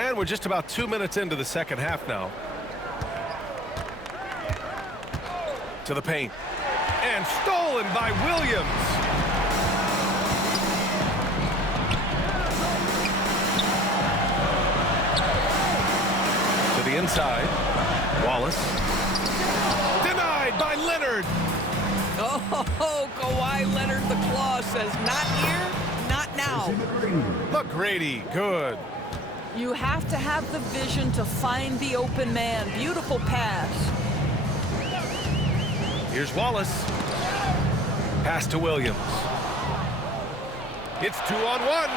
And we're just about 2 minutes into the second half now. To the paint. And stolen by Williams. To the inside. Wallace. Denied by Leonard. Oh, Kawhi Leonard, the claw says, not here, not now. McGrady, good. You have to have the vision to find the open man. Beautiful pass. Here's Wallace. Pass to Williams. It's 2-on-1.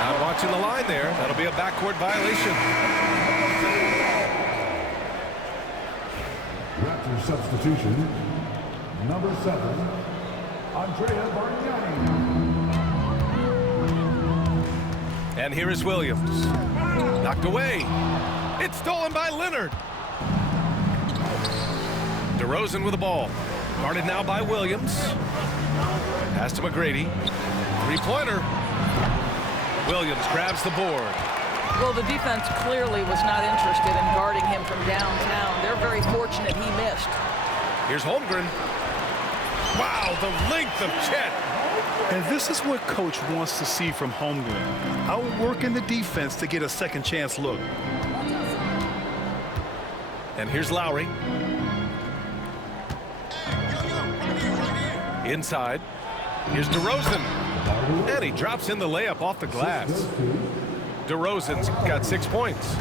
Not watching the line there. That'll be a backcourt violation. Raptors substitution. Number 7, Andrea Bargnani. And here is Williams. Knocked away. It's stolen by Leonard. DeRozan with the ball. Guarded now by Williams. Pass to McGrady. Three-pointer. Williams grabs the board. Well, the defense clearly was not interested in guarding him from downtown. They're very fortunate he missed. Here's Holmgren. Wow, the length of Chet. And this is what coach wants to see from Holmgren. Outworking the defense to get a second chance look. And here's Lowry. Inside. Here's DeRozan. And he drops in the layup off the glass. DeRozan's got 6 points.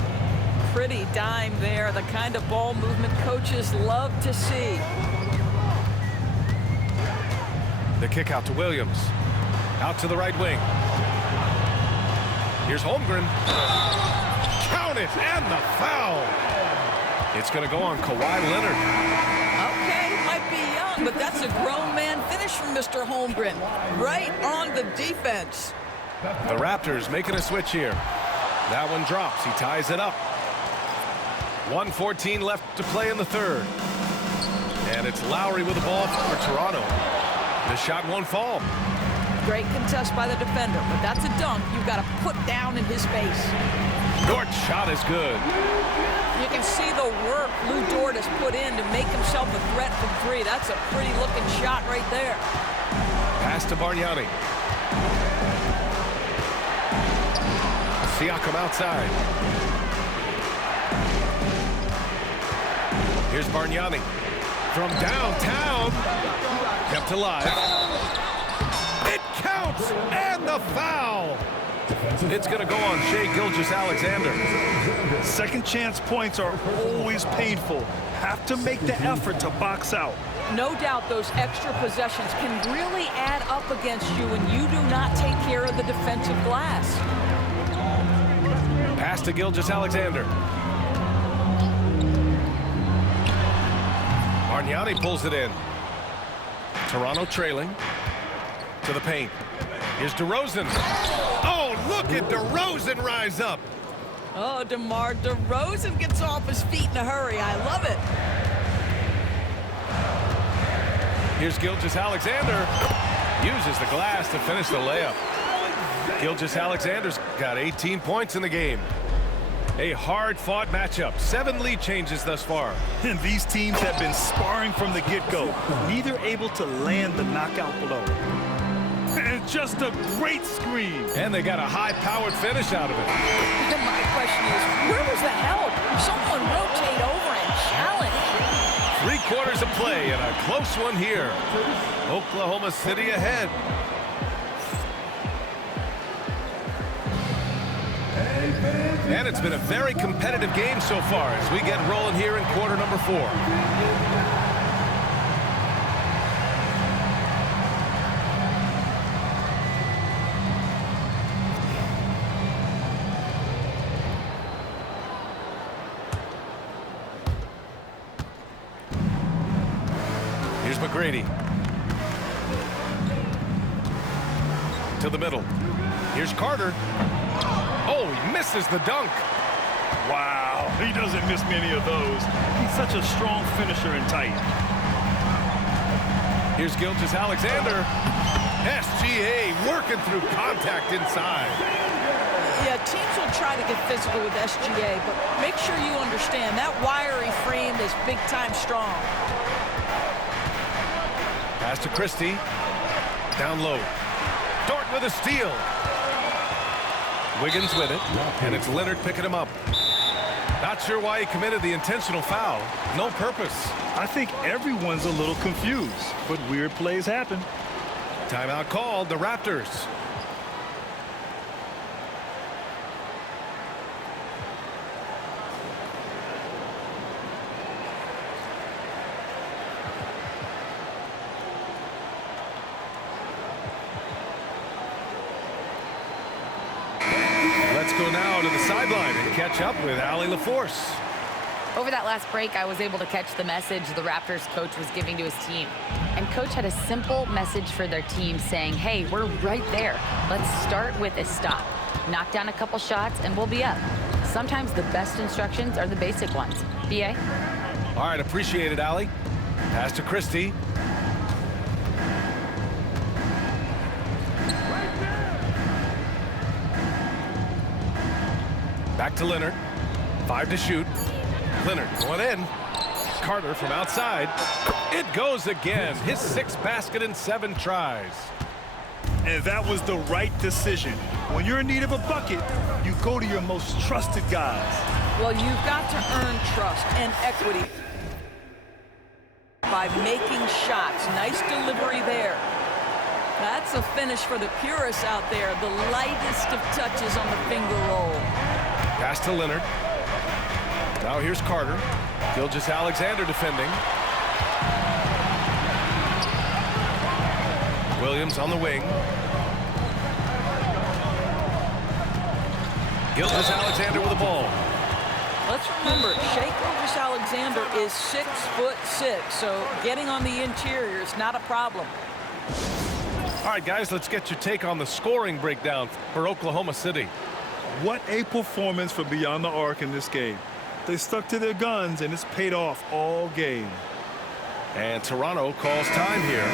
Pretty dime there, the kind of ball movement coaches love to see. The kick out to Williams. Out to the right wing. Here's Holmgren. Count it, and the foul. It's going to go on Kawhi Leonard. Okay, might be young, but that's a grown man finish from Mr. Holmgren. Right on the defense. The Raptors making a switch here. That one drops. He ties it up. 1:14 left to play in the third. And it's Lowry with the ball for Toronto. The shot won't fall. Great contest by the defender, but that's a dunk you've got to put down in his face. Dort's shot is good. You can see the work Lou Dort has put in to make himself a threat from three. That's a pretty looking shot right there. Pass to Bargnani. Siakam outside. Here's Bargnani. From downtown. Kept alive. It counts! And the foul! It's going to go on Shai Gilgeous-Alexander. Second chance points are always painful. Have to make the effort to box out. No doubt those extra possessions can really add up against you when you do not take care of the defensive glass. Pass to Gilgeous-Alexander. Bargnani pulls it in. Toronto trailing to the paint. Here's DeRozan. Oh, look at DeRozan rise up. Oh, DeMar DeRozan gets off his feet in a hurry. I love it. Here's Gilgeous-Alexander. Uses the glass to finish the layup. Gilgeous-Alexander's got 18 points in the game. A hard-fought matchup. 7 lead changes thus far. And these teams have been sparring from the get-go. Neither able to land the knockout blow. And just a great screen. And they got a high-powered finish out of it. My question is, where was the help? Someone rotate over and challenge. 3 quarters of play and a close one here. Oklahoma City ahead. And it's been a very competitive game so far as we get rolling here in quarter number 4. Here's McGrady. To the middle. Here's Carter. Oh, he misses the dunk. Wow, he doesn't miss many of those. He's such a strong finisher and tight. Here's Gilgeous-Alexander. SGA working through contact inside. Yeah, teams will try to get physical with SGA, but make sure you understand that wiry frame is big-time strong. Pass to Christie. Down low. Dort with a steal. Wiggins with it, and it's Leonard picking him up. Not sure why he committed the intentional foul. No purpose. I think everyone's a little confused, but weird plays happen. Timeout called, the Raptors. Let's go now to the sideline and catch up with Allie LaForce. Over that last break, I was able to catch the message the Raptors coach was giving to his team. And coach had a simple message for their team saying, hey, we're right there. Let's start with a stop. Knock down a couple shots and we'll be up. Sometimes the best instructions are the basic ones. B.A.? All right, appreciate it, Allie. Pass to Christie. Back to Leonard. 5 to shoot. Leonard going in. Carter from outside. It goes again. His 6th basket in 7 tries. And that was the right decision. When you're in need of a bucket, you go to your most trusted guys. Well, you've got to earn trust and equity by making shots. Nice delivery there. That's a finish for the purists out there. The lightest of touches on the finger roll. Pass to Leonard. Now here's Carter. Gilgeous-Alexander defending. Williams on the wing. Gilgeous-Alexander with the ball. Let's remember, Shai Gilgeous-Alexander is 6'6", so getting on the interior is not a problem. All right, guys, let's get your take on the scoring breakdown for Oklahoma City. What a performance for Beyond the Arc in this game. They stuck to their guns, and it's paid off all game. And Toronto calls time here.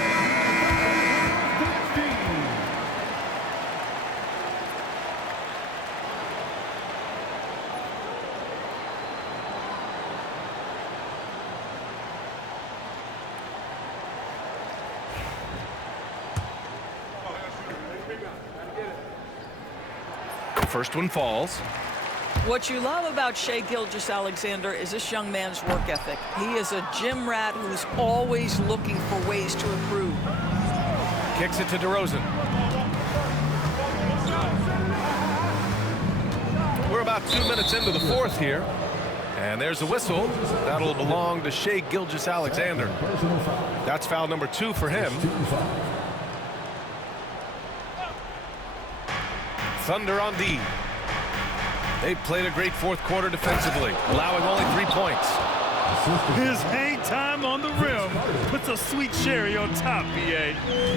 First one falls. What you love about Shai Gilgeous-Alexander is this young man's work ethic. He is a gym rat who's always looking for ways to improve. Kicks it to DeRozan. We're about 2 minutes into the 4th here. And there's a whistle. That'll belong to Shai Gilgeous-Alexander. That's foul number 2 for him. Thunder on D. They've played a great 4th quarter defensively, allowing only 3 points. His hang time on the rim puts a sweet cherry on top, B.A.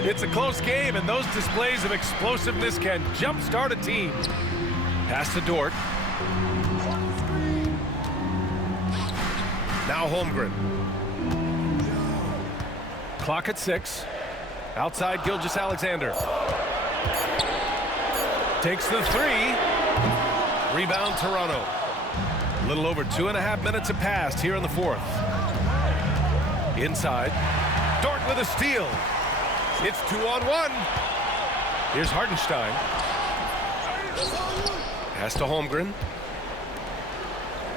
It's a close game, and those displays of explosiveness can jumpstart a team. Pass to Dort. Now Holmgren. Clock at 6. Outside Gilgeous-Alexander. Takes the 3. Rebound Toronto. A little over 2.5 minutes have passed here in the 4th. Inside. Dort with a steal. It's 2-on-1. Here's Hartenstein. Pass to Holmgren.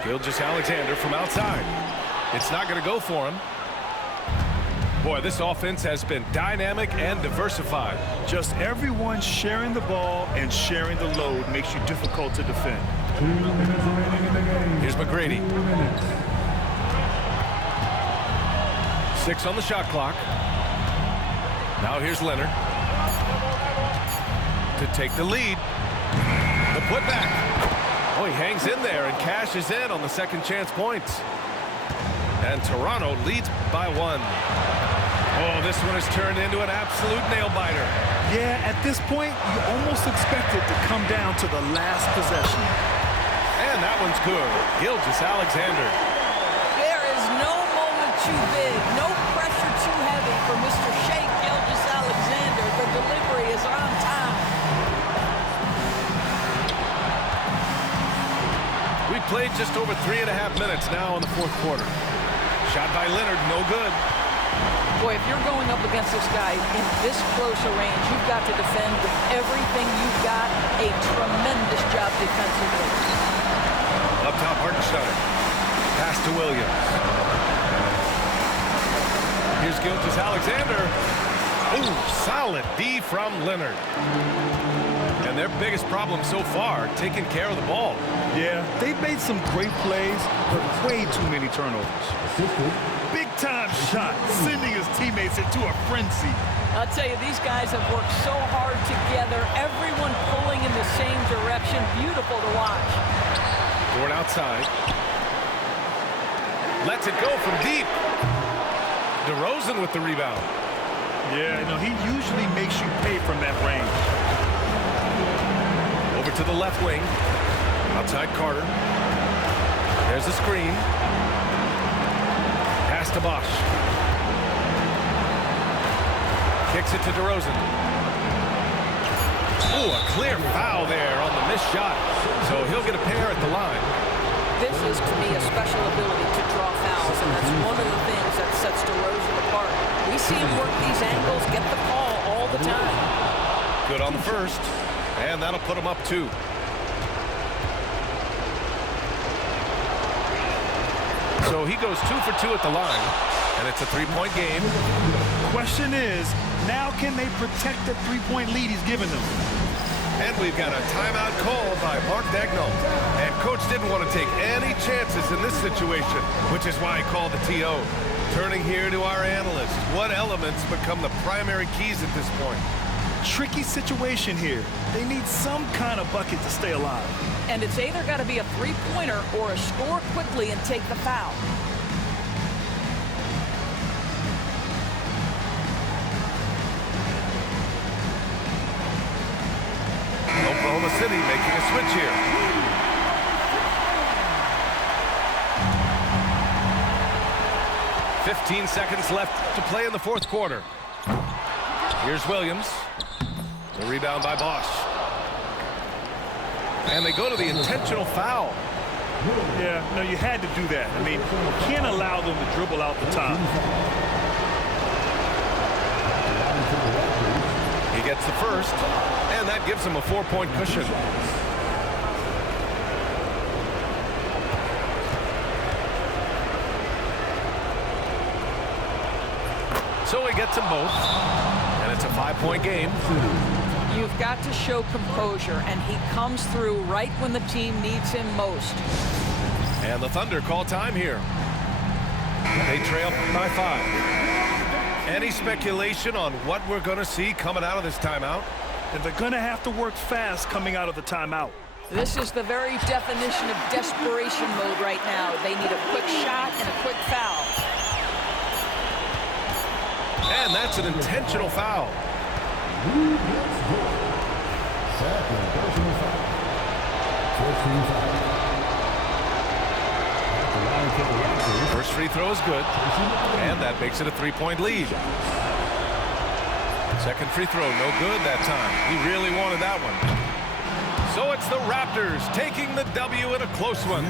Gilgeous-Alexander from outside. It's not going to go for him. Boy, this offense has been dynamic and diversified. Just everyone sharing the ball and sharing the load makes you difficult to defend. 2 minutes remaining in the game. Here's McGrady. 2 minutes. 6 on the shot clock. Now here's Leonard to take the lead. The putback. Oh, he hangs in there and cashes in on the second chance points. And Toronto leads by 1. Oh, this one has turned into an absolute nail-biter. Yeah, at this point, you almost expect it to come down to the last possession. And that one's good. Gilgeous-Alexander. There is no moment too big, no pressure too heavy for Mr. Shai Gilgeous-Alexander. The delivery is on time. We played just over 3.5 minutes now in the fourth quarter. Shot by Leonard, no good. Boy, if you're going up against this guy in this close a range, you've got to defend with everything you've got. A tremendous job defensively. Up top, Hartenstein. Pass to Williams. Here's Gilgeous-Alexander. Ooh, solid D from Leonard. And their biggest problem so far, taking care of the ball. Yeah, they've made some great plays, but way too many turnovers. Big-time shot, sending his teammates into a frenzy. I'll tell you, these guys have worked so hard together. Everyone pulling in the same direction. Beautiful to watch. Dort outside. Lets it go from deep. DeRozan with the rebound. Yeah, he usually makes you pay from that range. Over to the left wing. Outside Carter. There's the screen. Pass to Bosch. Kicks it to DeRozan. Ooh, a clear foul there on the missed shot. So he'll get a pair at the line. This is, to me, a special ability to draw fouls, and that's one of the things that sets DeRozan apart. We see him work these angles, get the call all the time. Good on the first, and that'll put him up 2. So he goes 2 for 2 at the line, and it's a 3-point game. Question is, now can they protect the 3-point lead he's given them? And we've got a timeout called by Mark Daigneault. And Coach didn't want to take any chances in this situation, which is why he called the TO. Turning here to our analyst. What elements become the primary keys at this point? Tricky situation here. They need some kind of bucket to stay alive. And it's either got to be a three-pointer or a score quickly and take the foul. Oklahoma City making a switch here. "15 seconds left to play in the fourth quarter. Here's Williams. The rebound by Bosch. And they go to the intentional foul. Yeah, no, you had to do that. I mean, you can't allow them to dribble out the top. He gets the first, and that gives him a 4-point cushion. So he gets them both, and it's a 5-point game. You've got to show composure, and he comes through right when the team needs him most. And the Thunder call time here. They trail by 5. Any speculation on what we're going to see coming out of this timeout? And they're going to have to work fast coming out of the timeout. This is the very definition of desperation mode right now. They need a quick shot and a quick foul. And that's an intentional foul. First free throw is good, and that makes it a 3-point lead. Second free throw, no good that time. He really wanted that one. So it's the Raptors taking the W in a close one.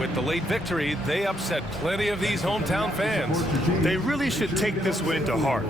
With the late victory, they upset plenty of these hometown fans. They really should take this win to heart.